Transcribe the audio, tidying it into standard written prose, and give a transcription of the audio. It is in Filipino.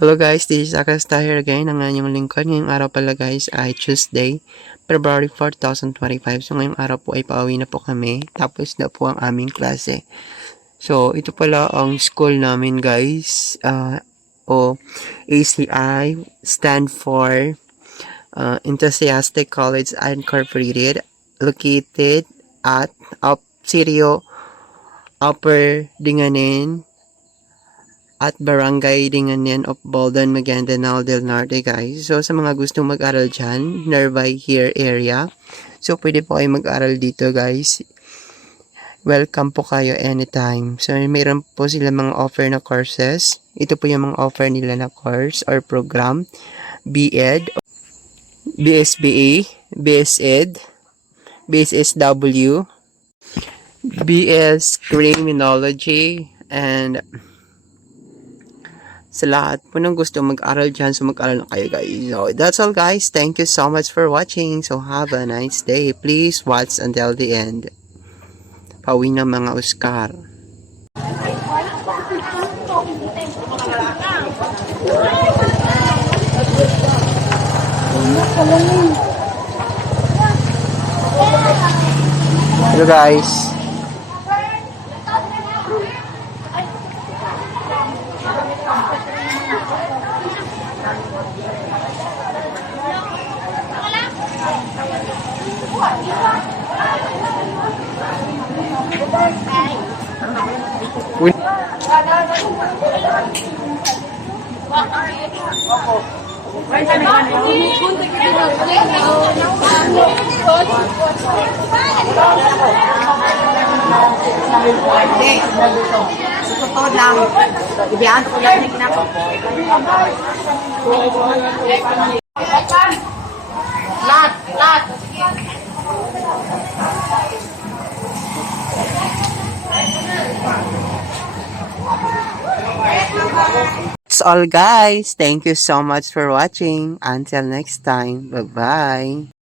Hello guys, this is Akasta here again, ang inyong lingkod. Ngayong araw pala guys ay Tuesday, February 4, 2025. So ngayong araw po ay pauwi na po kami. Tapos na po ang aming klase. So ito pala ang school namin guys. O ACI stand for Enthusiastic College Incorporated, located at Sirio, Upper Dinganin, at Barangay Dinganan of Boldan, Maguindanao del Norte guys. So sa mga gustong mag-aral dyan, nearby here area, so pwede po kayo mag-aral dito guys. Welcome po kayo anytime. So mayroon po sila mga offer na courses. Ito po yung mga offer nila na course or program. BEd, BSBA, BSEd, BSSW, BS Criminology, and sa lahat po ng gusto mag-aral dyan, so mag-aral na kayo guys. So that's all guys. Thank you so much for watching. So have a nice day. Please watch until the end. Pauwi ng mga Oscar. Hello guys. Totoo lang. Ibihan ko lang yung ginagawa. Lat. That's all guys. Thank you so much for watching. Until next time. Bye-bye.